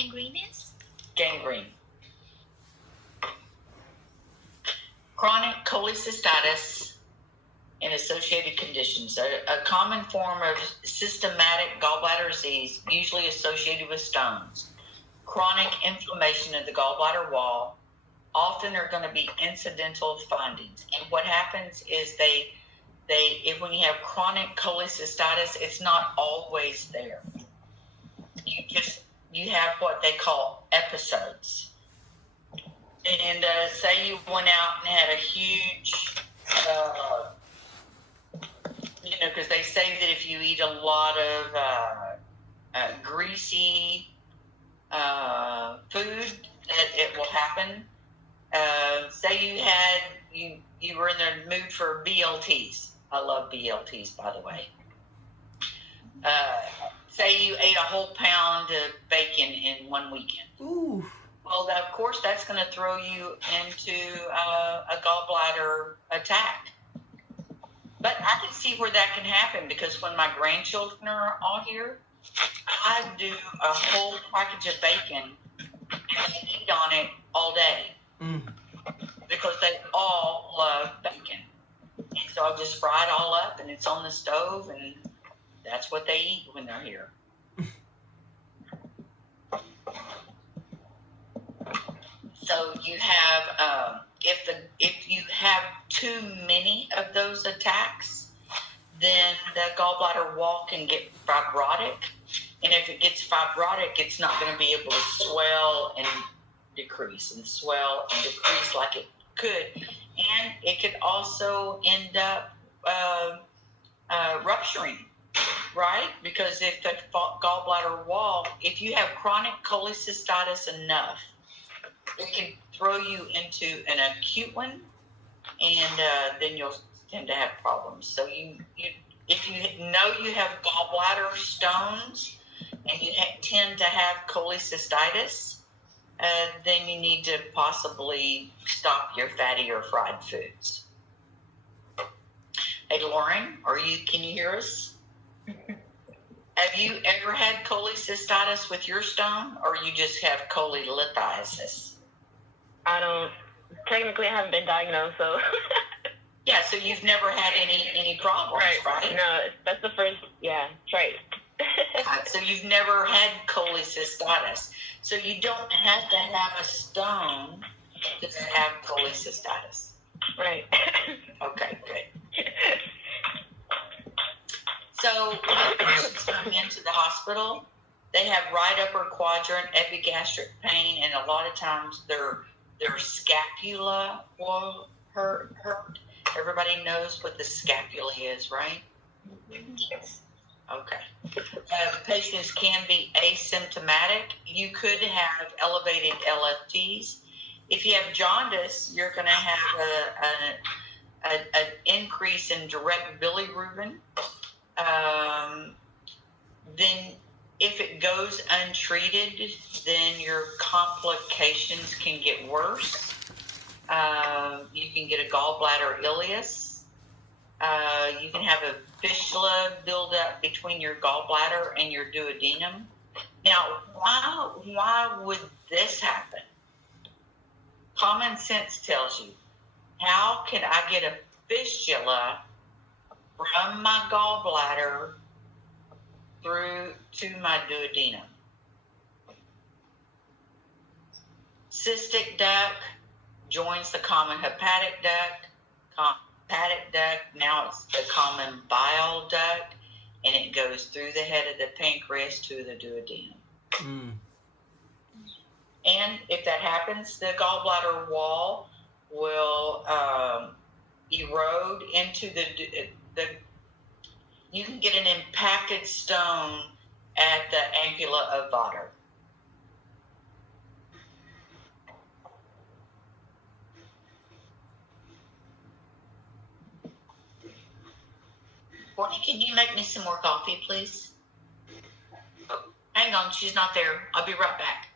gangrene is? Gangrene. Chronic cholecystitis and associated conditions. A common form of systematic gallbladder disease, usually associated with stones. Chronic inflammation of the gallbladder wall often are going to be incidental findings. And what happens is if when you have chronic cholecystitis, it's not always there. You have what they call episodes. And say you went out and had a huge, because they say that if you eat a lot of greasy food, that it will happen. Say you were in the mood for BLTs. I love BLTs, by the way. Say you ate a whole pound of bacon in one weekend. Ooh. Well, of course, that's going to throw you into a gallbladder attack. But I can see where that can happen, because when my grandchildren are all here, I do a whole package of bacon and they eat on it all day because they all love bacon. And so I just fry it all up and it's on the stove, and that's what they eat when they're here. So you have, if you have too many of those attacks, then the gallbladder wall can get fibrotic. And if it gets fibrotic, it's not going to be able to swell and decrease and swell and decrease like it could. And it could also end up rupturing, right? Because if the gallbladder wall, if you have chronic cholecystitis enough, it can throw you into an acute one, and then you'll tend to have problems. So if you know you have gallbladder stones and you tend to have cholecystitis, then you need to possibly stop your fatty or fried foods. Hey, Lauren, can you hear us? Have you ever had cholecystitis with your stone, or you just have cholelithiasis? Technically I haven't been diagnosed, so. Yeah, so you've never had any problems, right? No, that's the first, right. So you've never had cholecystitis. So you don't have to have a stone to have cholecystitis. Right. Okay, good. So when patients come into the hospital, they have right upper quadrant epigastric pain, and a lot of times their scapula will hurt. Everybody knows what the scapula is, right? Yes. Okay. Patients can be asymptomatic. You could have elevated LFTs. If you have jaundice, you're going to have an increase in direct bilirubin. Then if it goes untreated, then your complications can get worse. You can get a gallbladder ileus. You can have a fistula build up between your gallbladder and your duodenum. Now, why would this happen? Common sense tells you, how can I get a fistula from my gallbladder through to my duodenum? Cystic duct joins the common hepatic duct. Hepatic duct, now it's the common bile duct, and it goes through the head of the pancreas to the duodenum. And if that happens, the gallbladder wall will erode into the. You can get an impacted stone at the ampulla of Vater. Courtney, can you make me some more coffee, please? Oh, hang on, she's not there. I'll be right back.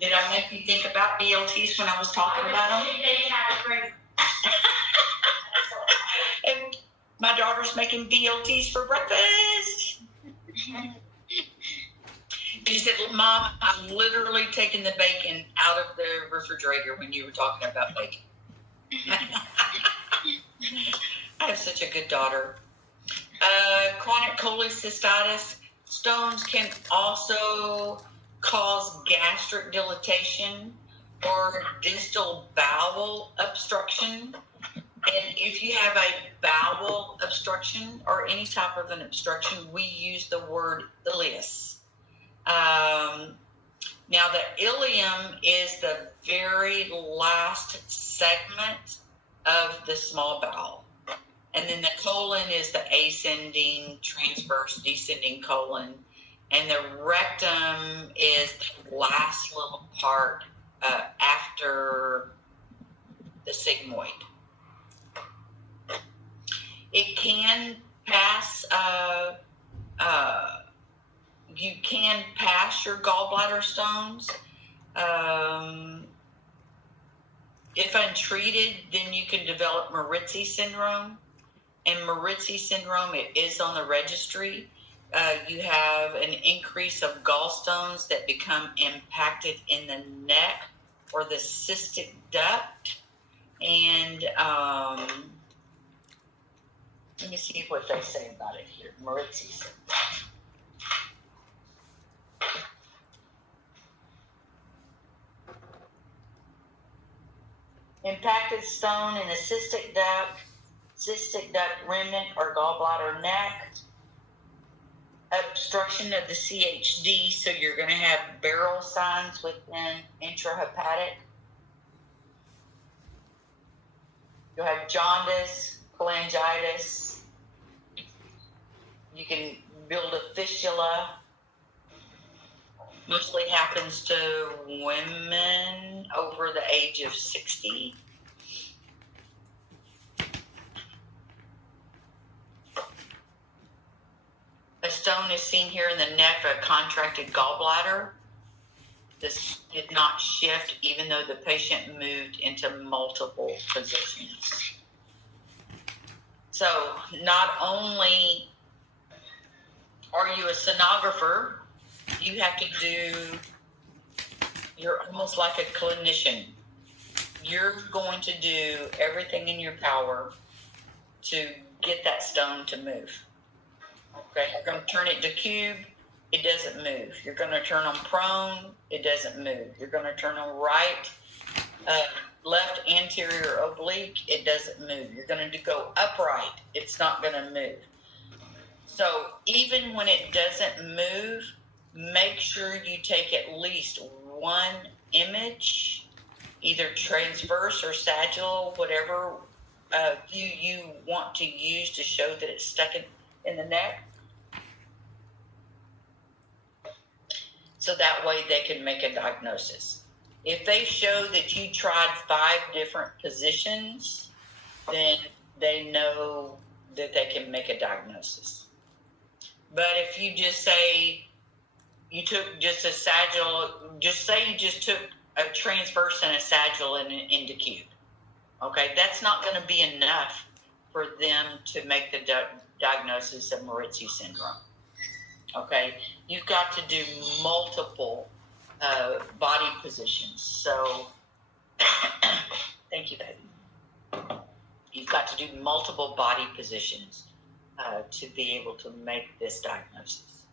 Did I make you think about BLTs when I was talking about them? And my daughter's making BLTs for breakfast. She said, Mom, I'm literally taking the bacon out of the refrigerator when you were talking about bacon. I have such a good daughter. Chronic cholecystitis. Stones can also cause gastric dilatation or distal bowel obstruction. And if you have a bowel obstruction or any type of an obstruction, we use the word ileus. Now, the ileum is the very last segment of the small bowel. And then the colon is the ascending, transverse, descending colon. And the rectum is the last little part after the sigmoid. It can pass, you can pass your gallbladder stones. If untreated, then you can develop Moritzi syndrome. And Moritzi syndrome, it is on the registry. You have an increase of gallstones that become impacted in the neck or the cystic duct. And let me see what they say about it here. Moritzi syndrome. Impacted stone in the cystic duct remnant or gallbladder neck, obstruction of the CHD, so you're going to have barrel signs within intrahepatic. You'll have jaundice, cholangitis. You can build a fistula. Mostly happens to women over the age of 60. A stone is seen here in the neck of a contracted gallbladder. This did not shift even though the patient moved into multiple positions. So not only are you a sonographer, you have to you're almost like a clinician. You're going to do everything in your power to get that stone to move. Okay, you're going to turn it to cube, it doesn't move. You're going to turn them prone, it doesn't move. You're going to turn them right, left anterior oblique, it doesn't move. You're going to go upright, it's not going to move. So even when it doesn't move, make sure you take at least one image, either transverse or sagittal, whatever view you want to use to show that it's stuck in the neck. So that way they can make a diagnosis. If they show that you tried 5 different positions, then they know that they can make a diagnosis. But if you just say you took just a sagittal, just say you just took a transverse and a sagittal and an into cube, okay, that's not going to be enough for them to make the diagnosis of Moritzi syndrome. Okay, you've got to do multiple body positions. So, thank you, baby. You've got to do multiple body positions to be able to make this diagnosis.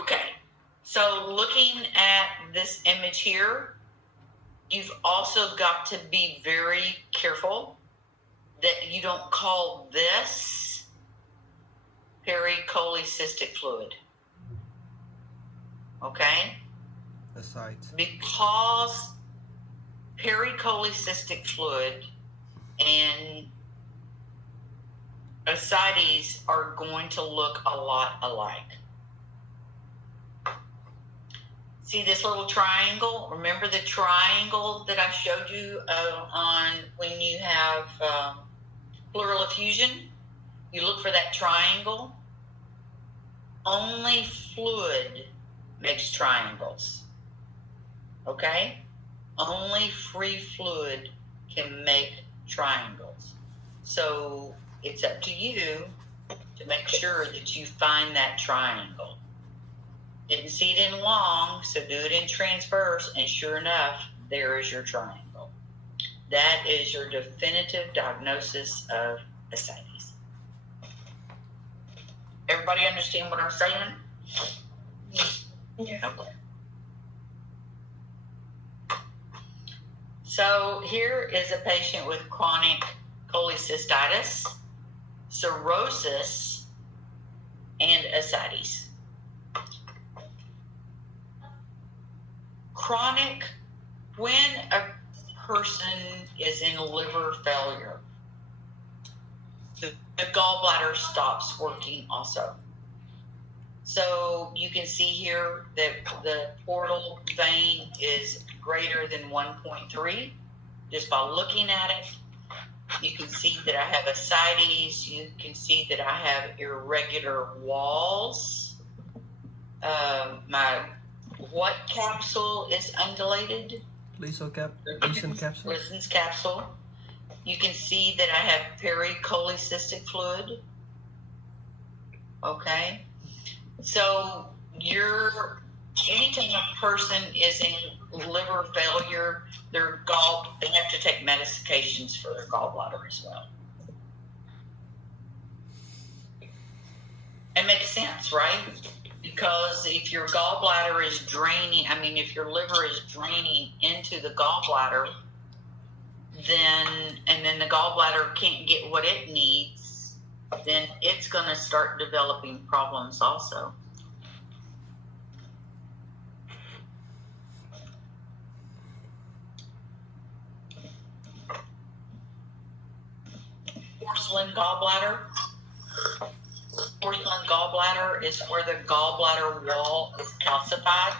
Okay, so looking at this image here, you've also got to be very careful that you don't call this pericholecystic fluid. Okay? The site. Because pericholecystic fluid and ascites are going to look a lot alike. See this little triangle? Remember the triangle that I showed you on when you have pleural effusion? you look for that triangle. Only fluid makes triangles. Okay? Only free fluid can make triangles. So it's up to you to make sure that you find that triangle. Didn't see it in long, so do it in transverse, and sure enough, there is your triangle. That is your definitive diagnosis of ascites. Everybody understand what I'm saying? Yeah. Okay. So here is a patient with chronic cholecystitis, cirrhosis, and ascites. Chronic, when a person is in liver failure, the gallbladder stops working also. So you can see here that the portal vein is greater than 1.3 just by looking at it. You can see that I have ascites. You can see that I have irregular walls. My what capsule is undulated? Lesion capsule. Lison's capsule. You can see that I have pericholecystic fluid. Okay. So anytime a person is in liver failure, they have to take medications for their gallbladder as well. It makes sense, right? Because if your gallbladder is draining, if your liver is draining into the gallbladder, then the gallbladder can't get what it needs, then it's going to start developing problems also. Porcelain gallbladder. Porcelain gallbladder is where the gallbladder wall is calcified.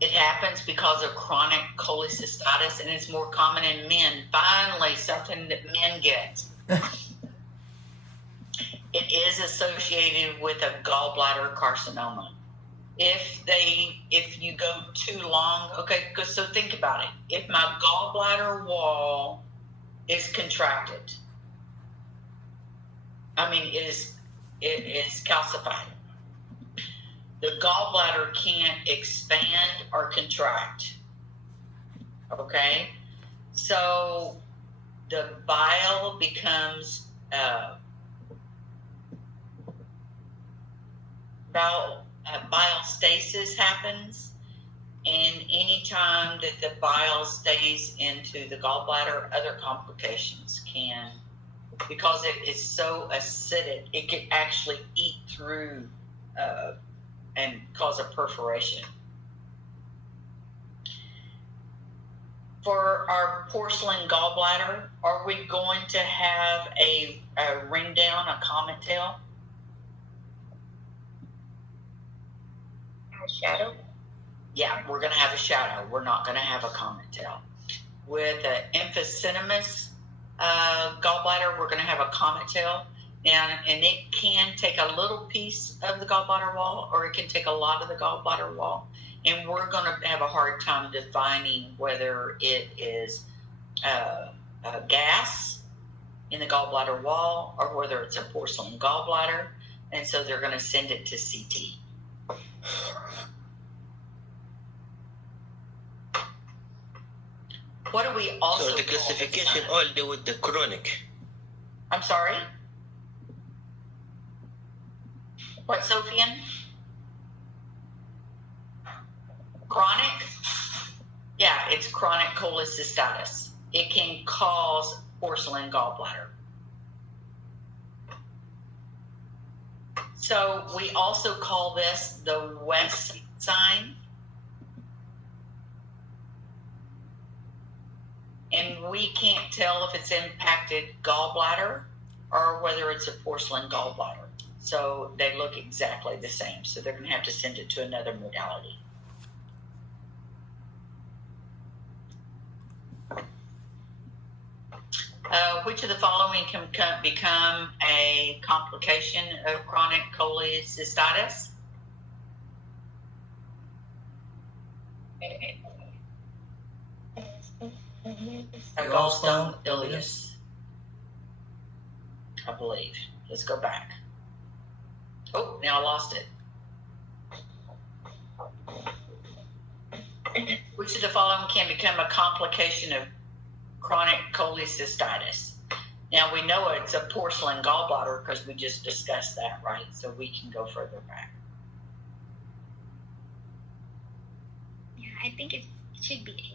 It happens because of chronic cholecystitis, and it's more common in men. Finally, something that men get. It is associated with a gallbladder carcinoma. If you go too long, okay, so think about it. If my gallbladder wall is contracted, it is calcified. The gallbladder can't expand or contract. Okay? So the bile becomes bile stasis happens, and anytime that the bile stays into the gallbladder, other complications can, because it is so acidic, it can actually eat through and cause a perforation. For our porcelain gallbladder, are we going to have a ring down, a comet tail? A shadow? Yeah, we're going to have a shadow. We're not going to have a comet tail. With an emphysematous gallbladder, we're going to have a comet tail. And it can take a little piece of the gallbladder wall, or it can take a lot of the gallbladder wall. And we're going to have a hard time defining whether it is gas in the gallbladder wall or whether it's a porcelain gallbladder. And so they're going to send it to CT. What do we also So the classification only with the chronic. I'm sorry? What, Sophian? Chronic? Yeah, it's chronic cholecystitis. It can cause porcelain gallbladder. So we also call this the West sign. And we can't tell if it's impacted gallbladder or whether it's a porcelain gallbladder. So they look exactly the same. So they're going to have to send it to another modality. Which of the following can become a complication of chronic cholecystitis? A gallstone ileus, I believe. Let's go back. Oh, now I lost it. Which of the following can become a complication of chronic cholecystitis? Now we know it's a porcelain gallbladder because we just discussed that, right? So we can go further back. Yeah, I think it should be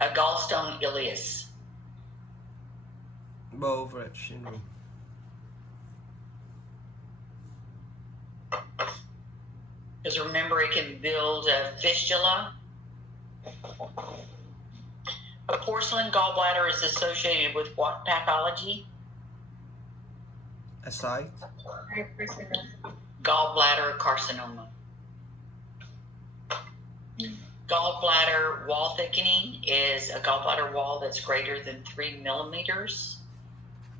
A gallstone ileus. Bovenreach syndrome. Because remember, it can build a fistula. A porcelain gallbladder is associated with what pathology? Aside. Gallbladder carcinoma. Gallbladder wall thickening is a gallbladder wall that's greater than 3 millimeters.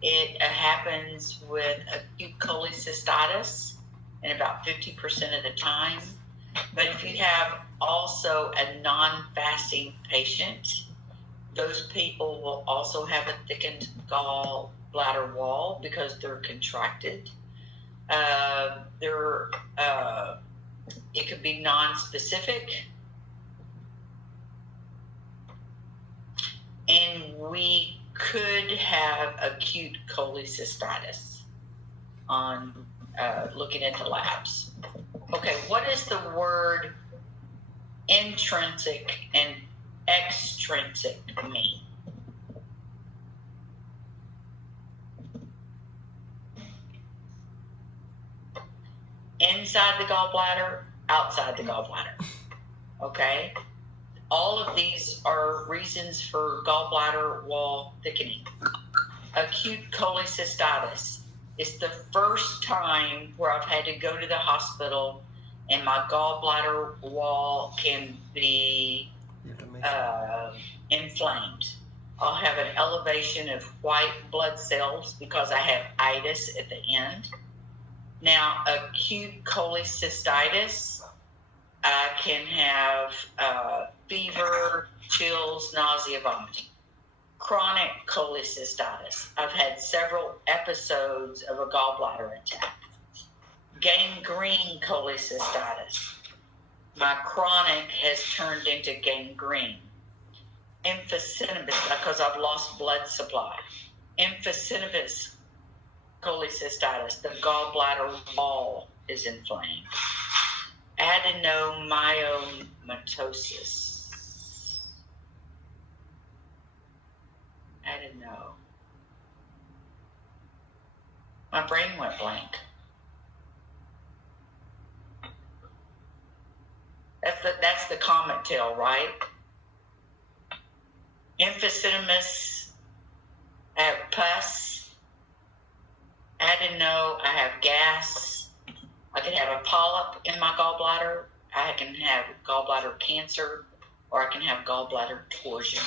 It happens with acute cholecystitis in about 50% of the time. But if you have also a non-fasting patient, those people will also have a thickened gallbladder wall because they're contracted. It could be non-specific. And we could have acute cholecystitis on looking at the labs. Okay, what does the word intrinsic and extrinsic mean? Inside the gallbladder, outside the gallbladder. Okay? All of these are reasons for gallbladder wall thickening. Acute cholecystitis is the first time where I've had to go to the hospital and my gallbladder wall can be inflamed. I'll have an elevation of white blood cells because I have itis at the end. Now, acute cholecystitis, I can have fever, chills, nausea, vomiting. Chronic cholecystitis, I've had several episodes of a gallbladder attack. Gangrene cholecystitis, my chronic has turned into gangrene. Emphysematous, because I've lost blood supply. Emphysematous cholecystitis, the gallbladder wall is inflamed. Adenomyomatosis. My brain went blank. That's the comet tail, right? Emphysematous, I have pus. Adeno, I have gas. I could have a polyp in my gallbladder. I can have gallbladder cancer, or I can have gallbladder torsion.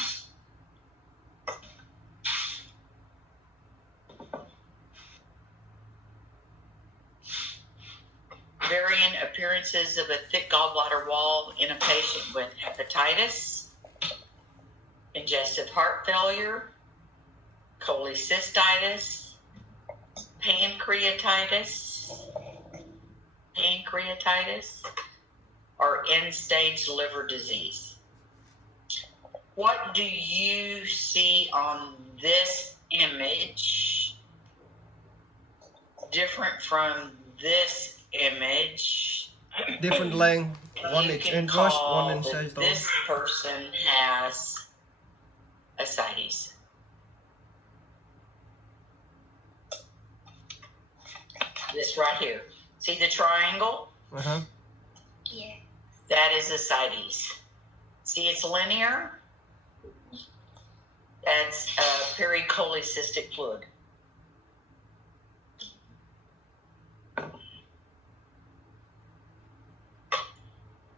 Varying appearances of a thick gallbladder wall in a patient with hepatitis, congestive heart failure, cholecystitis, pancreatitis, or end-stage liver disease. What do you see on this image different from this image? Different length. One You is can inverse, call one that inside. this person has ascites. This right here. See the triangle? Yeah. That is ascites. See, it's linear. That's pericholecystic fluid.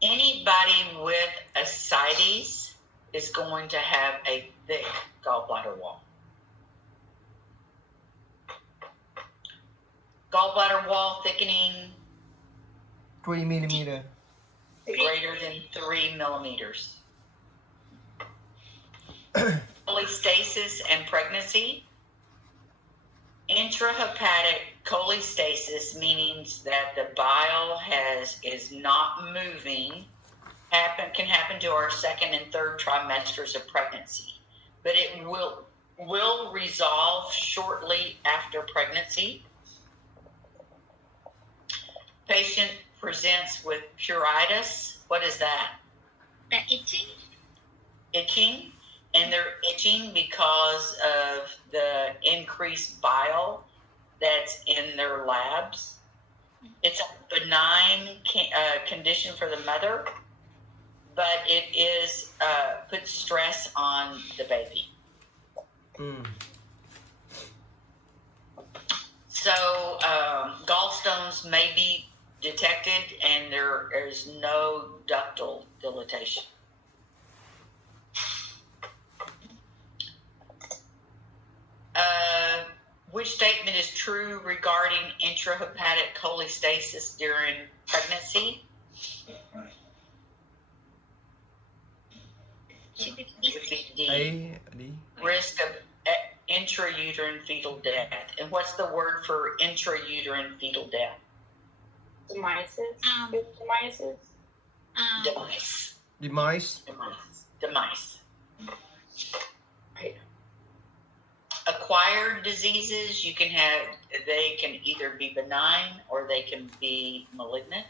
Anybody with ascites is going to have a thick gallbladder wall. Gallbladder wall thickening 3 millimeter. greater than 3 millimeters. Polystasis and pregnancy. Intrahepatic cholecystitis means that the bile is not moving. Can happen to our second and third trimesters of pregnancy, but it will resolve shortly after pregnancy. Patient presents with pruritus. What is that? The itching? Itching. And they're itching because of the increased bile that's in their labs. It's a benign condition for the mother, but it is puts stress on the baby. So gallstones may be detected, and there is no ductal dilatation. Which statement is true regarding intrahepatic cholecystitis during pregnancy? Should it Would be be D. A, D. Risk of intrauterine fetal death. And what's the word for intrauterine fetal death? Demise. Demise. Demise. Demise. Acquired diseases, they can either be benign or they can be malignant.